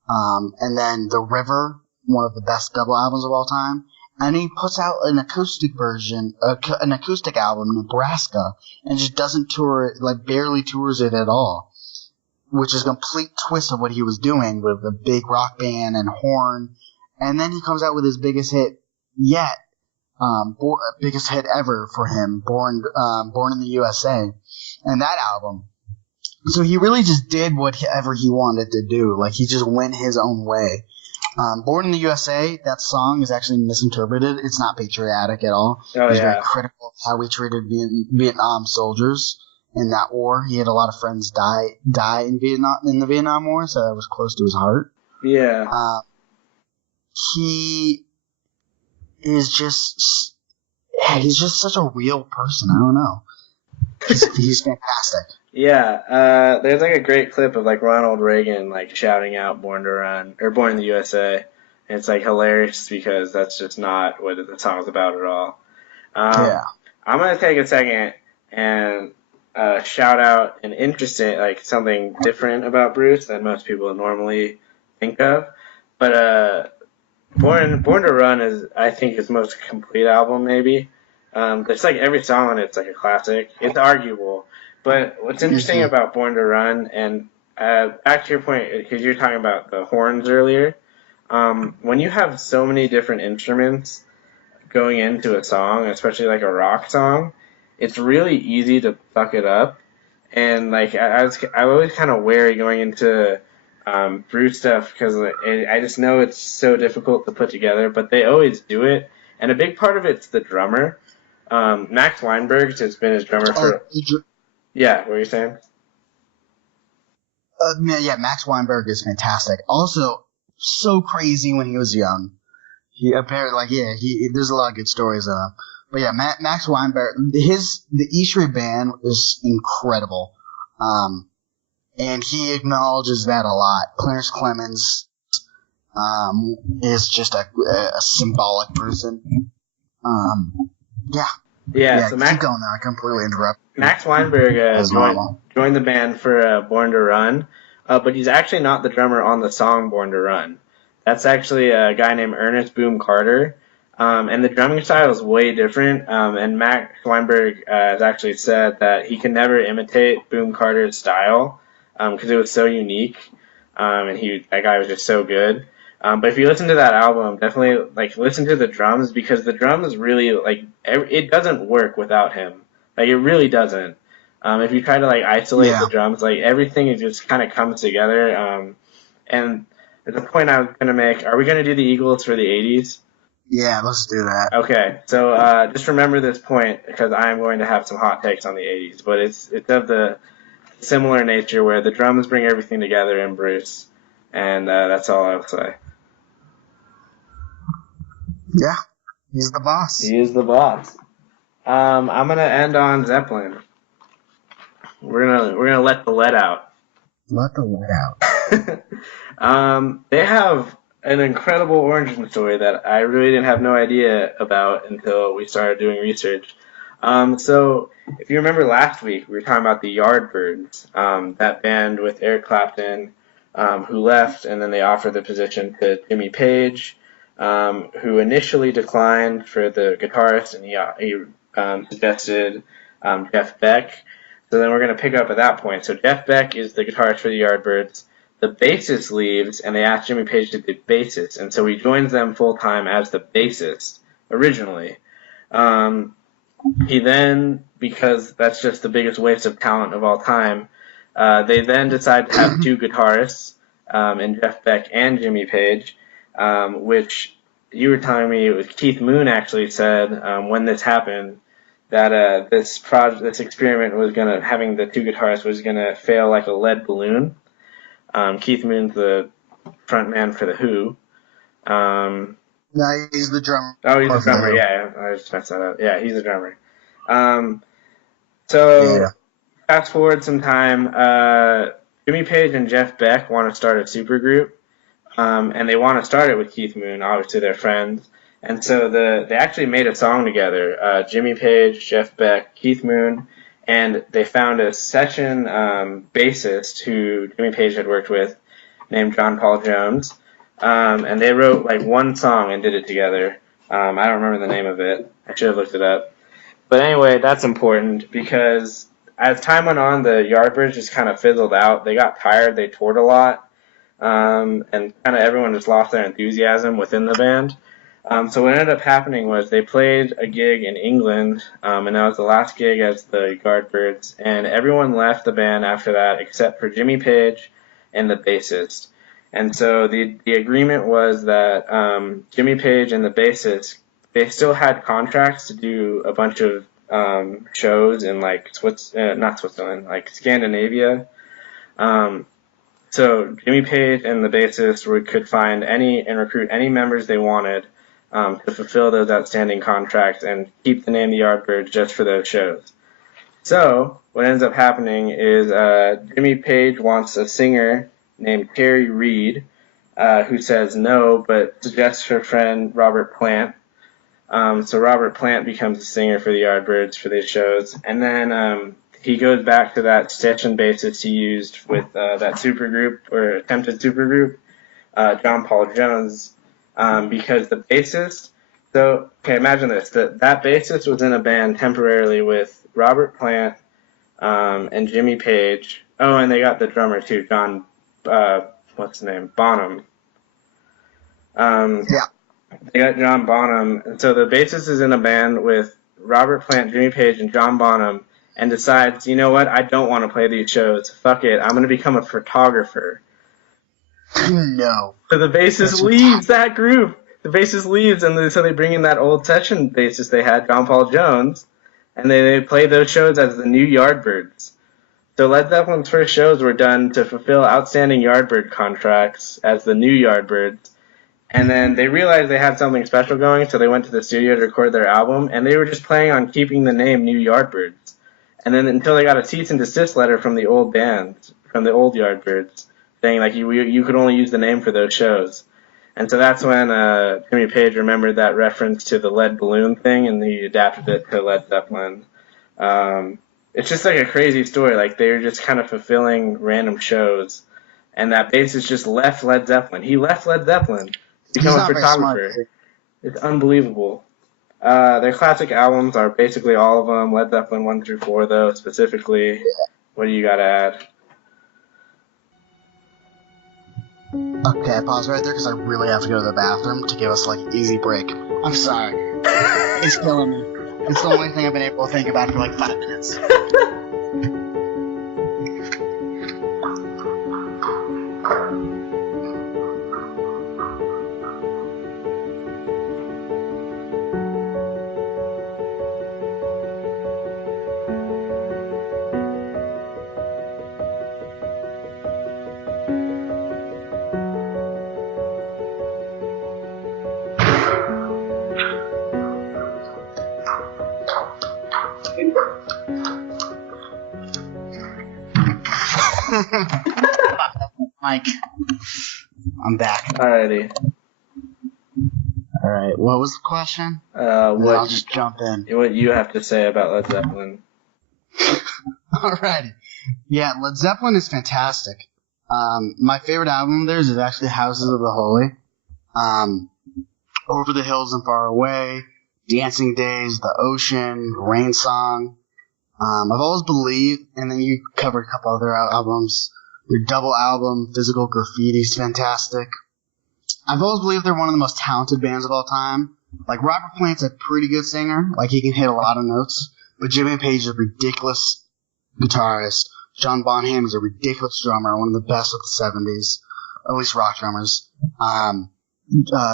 and then The River, one of the best double albums of all time. And he puts out an acoustic version, an acoustic album, Nebraska, and just doesn't tour it, like barely tours it at all, which is a complete twist of what he was doing with a big rock band and horn. And then he comes out with his biggest hit yet, biggest hit ever for him, Born in the USA, and that album. So he really just did whatever he wanted to do. Like, he just went his own way. Born in the USA, that song is actually misinterpreted. It's not patriotic at all. He's very critical of how we treated Vietnam soldiers in that war. He had a lot of friends die in the Vietnam War, so that was close to his heart. Yeah. He is just such a real person. I don't know. He's fantastic. Yeah, there's like a great clip of like Ronald Reagan like shouting out "Born to Run" or "Born in the USA," and it's like hilarious because that's just not what the song's about at all. I'm gonna take a second and shout out an interesting, like something different about Bruce than most people normally think of. But "Born to Run" is, I think, his most complete album maybe. There's like every song on it's like a classic. It's arguable. But what's interesting about Born to Run, and back to your point, because you were talking about the horns earlier, when you have so many different instruments going into a song, especially like a rock song, it's really easy to fuck it up. And like I'm always kind of wary going into Bruce stuff because I just know it's so difficult to put together, but they always do it. And a big part of it's the drummer. Max Weinberg has been his drummer for... Yeah, what were you saying? Max Weinberg is fantastic. Also, so crazy when he was young. He apparently, there's a lot of good stories of him. But yeah, Max Weinberg, the E Street Band is incredible. And he acknowledges that a lot. Clarence Clemens, is just a symbolic person. Yeah, so Max, keep going there. I completely interrupt. Max Weinberg joined the band for Born to Run, but he's actually not the drummer on the song Born to Run. That's actually a guy named Ernest Boom Carter, and the drumming style is way different, and Max Weinberg has actually said that he can never imitate Boom Carter's style because it was so unique, and that guy was just so good. But if you listen to that album, definitely like listen to the drums because the drums really it doesn't work without him. Like, it really doesn't. If you try to like isolate the drums, like everything just kind of comes together. And the point I was gonna make: are we gonna do the Eagles for the '80s? Yeah, let's do that. Okay, so just remember this point because I am going to have some hot takes on the '80s, but it's of the similar nature where the drums bring everything together in Bruce, and that's all I'll say. Yeah, he's the boss. He is the boss. I'm gonna end on Zeppelin. We're gonna let the lead out. Let the lead out. They have an incredible origin story that I really didn't have no idea about until we started doing research. So if you remember last week, we were talking about the Yardbirds, that band with Eric Clapton, who left, and then they offered the position to Jimmy Page, who initially declined for the guitarist, and he suggested Jeff Beck. So then we're going to pick up at that point. So Jeff Beck is the guitarist for the Yardbirds. The bassist leaves, and they asked Jimmy Page to be bassist, and so he joins them full-time as the bassist originally. He then, because that's just the biggest waste of talent of all time, They then decided to have two guitarists, in Jeff Beck and Jimmy Page, which you were telling me it was Keith Moon actually said when this happened that this experiment was having the two guitarists was gonna fail like a lead balloon. Keith Moon's the front man for the Who. No, he's the drummer. Oh, he's the drummer. Yeah, I just messed that up. Yeah, he's the drummer. So fast forward some time. Jimmy Page and Jeff Beck want to start a supergroup, and they want to start it with Keith Moon. Obviously, they're friends, and so they actually made a song together. Jimmy Page, Jeff Beck, Keith Moon, and they found a session bassist who Jimmy Page had worked with, named John Paul Jones, and they wrote like one song and did it together. I don't remember the name of it. I should have looked it up. But anyway, that's important because as time went on, the Yardbirds just kind of fizzled out. They got tired. They toured a lot. And kind of everyone just lost their enthusiasm within the band. So what ended up happening was they played a gig in England, and that was the last gig as the Yardbirds. And everyone left the band after that except for Jimmy Page and the bassist. And so the agreement was that Jimmy Page and the bassist, they still had contracts to do a bunch of shows in like not Switzerland, like Scandinavia. So Jimmy Page and the bassist could find and recruit any members they wanted to fulfill those outstanding contracts and keep the name the Yardbirds just for those shows. So what ends up happening is Jimmy Page wants a singer named Terry Reid, who says no, but suggests her friend Robert Plant. So Robert Plant becomes a singer for the Yardbirds for these shows, and then he goes back to that session bassist he used with that supergroup or attempted supergroup, John Paul Jones, because the bassist. So okay, imagine this: that bassist was in a band temporarily with Robert Plant and Jimmy Page. Oh, and they got the drummer too, John. What's his name? Bonham. Yeah. They got John Bonham, and so the bassist is in a band with Robert Plant, Jimmy Page, and John Bonham, and decides, you know what, I don't want to play these shows. Fuck it, I'm going to become a photographer. No. So the bassist leaves that group. The bassist leaves, and so they bring in that old session bassist they had, John Paul Jones, and they play those shows as the new Yardbirds. So Led Zeppelin's first shows were done to fulfill outstanding Yardbird contracts as the new Yardbirds. And then they realized they had something special going, so they went to the studio to record their album, and they were just planning on keeping the name New Yardbirds. And then until they got a cease and desist letter from the old band, from the old Yardbirds, saying like you could only use the name for those shows. And so that's when Jimmy Page remembered that reference to the lead balloon thing, and he adapted it to Led Zeppelin. It's just like a crazy story. Like they were just kind of fulfilling random shows, and that bassist just left Led Zeppelin. He left Led Zeppelin to become a photographer. It's unbelievable. Their classic albums are basically all of them. Led Zeppelin 1 through 4, though, specifically. What do you got to add? Okay, pause right there because I really have to go to the bathroom to give us like an easy break. I'm sorry. It's killing me. It's the only thing I've been able to think about for like 5 minutes. Mike, I'm back. Alrighty. Alright, what was the question? I'll just jump in. What you have to say about Led Zeppelin. Alrighty. Yeah, Led Zeppelin is fantastic. My favorite album of theirs is actually Houses of the Holy. Over the Hills and Far Away, Dancing Days, The Ocean, Rain Song. I've always believed, and then you covered a couple other albums. Their double album, Physical Graffiti, is fantastic. I've always believed they're one of the most talented bands of all time. Like, Robert Plant's a pretty good singer. Like, he can hit a lot of notes. But Jimmy Page is a ridiculous guitarist. John Bonham is a ridiculous drummer, one of the best of the 70s, at least rock drummers.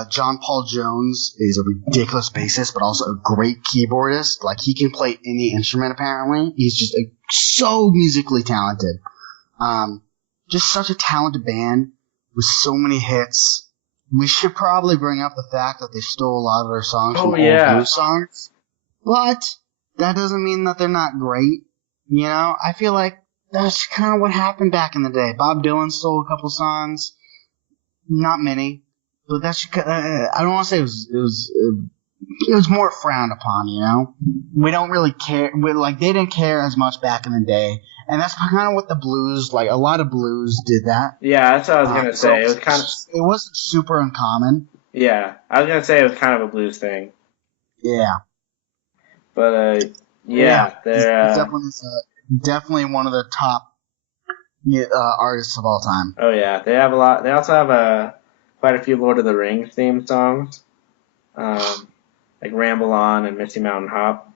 John Paul Jones is a ridiculous bassist, but also a great keyboardist. Like, he can play any instrument, apparently. He's just so musically talented. Just such a talented band with so many hits. We should probably bring up the fact that they stole a lot of their songs from old blues songs. But that doesn't mean that they're not great. You know, I feel like that's kind of what happened back in the day. Bob Dylan stole a couple songs. Not many. But that's, I don't want to say it was more frowned upon, you know? We don't really care. They didn't care as much back in the day. And that's kind of what the blues, like, a lot of blues did that. Yeah, that's what I was going to say. It was it wasn't super uncommon. Yeah, I was going to say it was kind of a blues thing. Yeah. But, they're... definitely one of the top artists of all time. Oh, yeah. They have a lot. They also have quite a few Lord of the Rings themed songs. Like Ramble On and Misty Mountain Hop.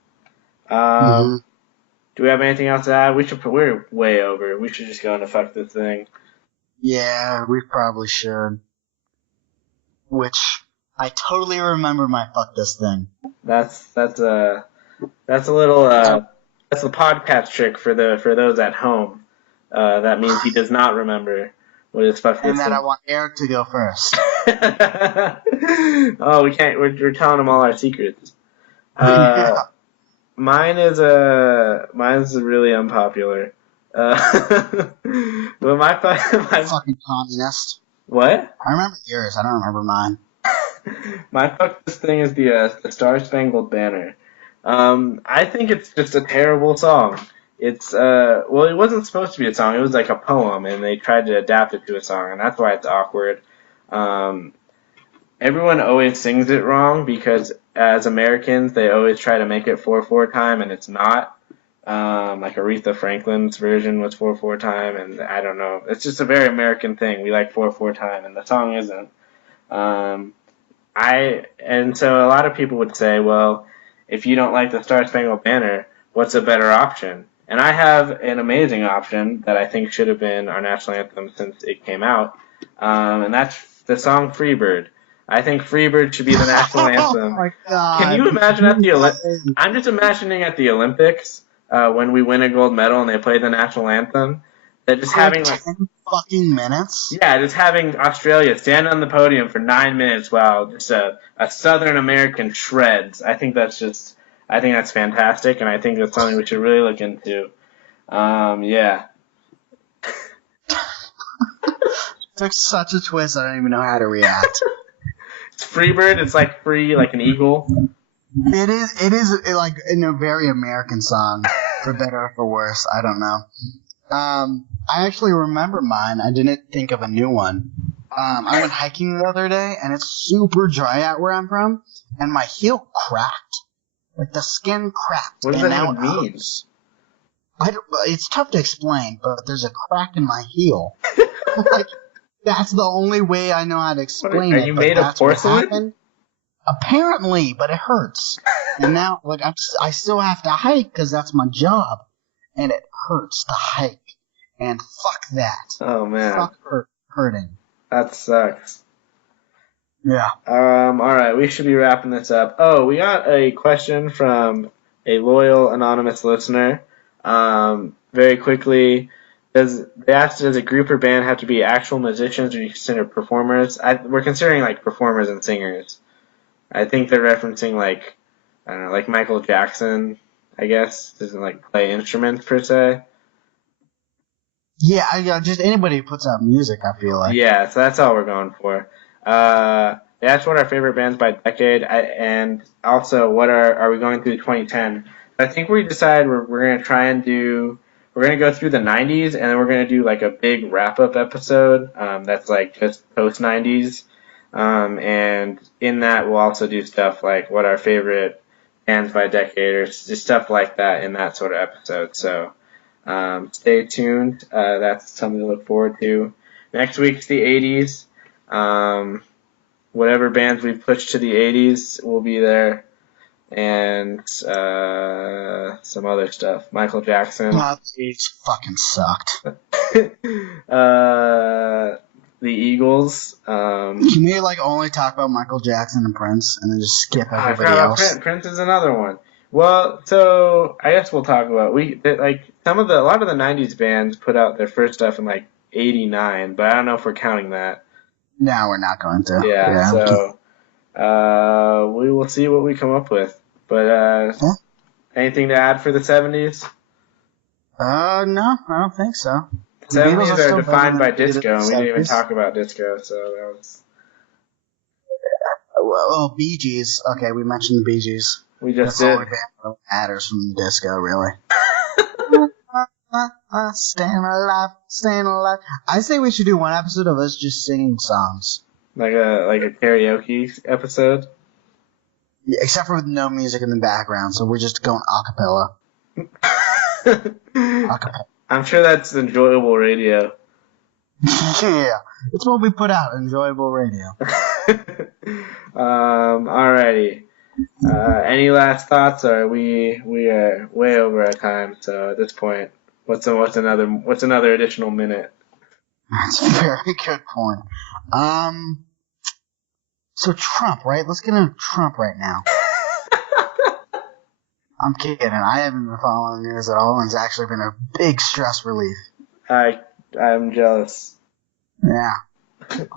Do we have anything else to add? We're way over. We should just go into Fuck This Thing. Yeah, we probably should. Which, I totally remember my Fuck This Thing. That's a little, that's the podcast trick for those at home. That means he does not remember what his Fuck This Thing. And then I want Eric to go first. Oh, we can't, we're telling him all our secrets. Mine is really unpopular. But my fucking communist. What? I remember yours. I don't remember mine. My Fuck This Thing is the Star Spangled Banner. I think it's just a terrible song. It's it wasn't supposed to be a song. It was like a poem, and they tried to adapt it to a song, and that's why it's awkward. Everyone always sings it wrong because as Americans, they always try to make it 4/4 time, and it's not. Like Aretha Franklin's version was 4/4 time, and I don't know. It's just a very American thing. We like 4/4 time, and the song isn't. And so a lot of people would say, well, if you don't like the Star Spangled Banner, what's a better option? And I have an amazing option that I think should have been our national anthem since it came out, and that's the song Freebird. I think Freebird should be the national anthem. Oh my God. Can you imagine I'm just imagining at the Olympics when we win a gold medal and they play the national anthem. That just having 10 fucking minutes? Yeah, just having Australia stand on the podium for 9 minutes while just a Southern American shreds. I think that's fantastic, and I think that's something we should really look into. Yeah. Took such a twist, I don't even know how to react. It's Freebird. It's like free, like an eagle. It is like in a very American song, for better or for worse. I don't know. I actually remember mine. I didn't think of a new one. I went hiking the other day, and it's super dry out where I'm from, and my heel cracked. Like, the skin cracked. What does that even mean? It's tough to explain, but there's a crack in my heel. Like, that's the only way I know how to explain it. Are you made of porcelain? Apparently, but it hurts. And now, like, I still have to hike because that's my job, and it hurts to hike. And fuck that. Oh man. Fuck hurting. That sucks. Yeah. Alright, we should be wrapping this up. Oh, we got a question from a loyal anonymous listener. Very quickly, they asked, does a group or band have to be actual musicians, or do you consider performers? We're considering like performers and singers. I think they're referencing like, I don't know, like Michael Jackson, I guess, doesn't like play instruments per se. Yeah, just anybody who puts out music, I feel like. Yeah, so that's all we're going for. They asked what our favorite bands by decade, and also what are we going through 2010. I think we decided we're going to try and we're going to go through the 90s, and then we're going to do like a big wrap-up episode that's like just post-90s. And in that, we'll also do stuff like what our favorite bands by decade, or just stuff like that in that sort of episode. So stay tuned. That's something to look forward to. Next week's the 80s. Whatever bands we've pushed to the 80s will be there. and some other stuff. Michael Jackson. These fucking sucked. The Eagles. Can we like only talk about Michael Jackson and Prince, and then just skip I everybody forgot about else? Prince. Prince is another one. Well, so I guess we'll talk about a lot of the '90s bands put out their first stuff in like '89, but I don't know if we're counting that. No, we're not going to. Yeah. So we will see what we come up with. But anything to add for the '70s? No, I don't think so. The '70s are defined by better than disco, and we the didn't even 70s. talk about disco, so that was. Oh, Bee Gees. Okay, we mentioned the Bee Gees. We just That's the did. only band that matters from the disco, really. Staying alive, staying alive. I say we should do one episode of us just singing songs. Like a karaoke episode. Yeah, except for with no music in the background, so we're just going a cappella. I'm sure that's enjoyable radio. Yeah, it's what we put out, enjoyable radio. Alrighty. Any last thoughts? Or we are way over our time. So at this point, what's another additional minute? That's a very good point. So Trump, right? Let's get into Trump right now. I'm kidding. I haven't been following the news at all, and it's actually been a big stress relief. I'm jealous. Yeah.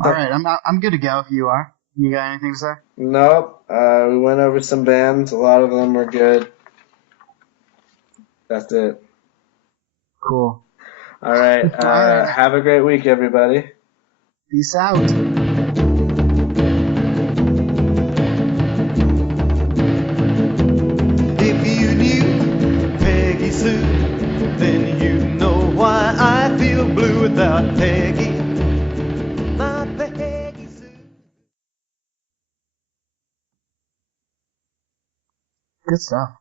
All right, I'm good to go. If you are, you got anything to say? Nope. We went over some bands. A lot of them were good. That's it. Cool. All right. Have a great week, everybody. Peace out. If you knew Peggy Sue, then you know why I feel blue without Peggy. My Peggy Sue. Good stuff.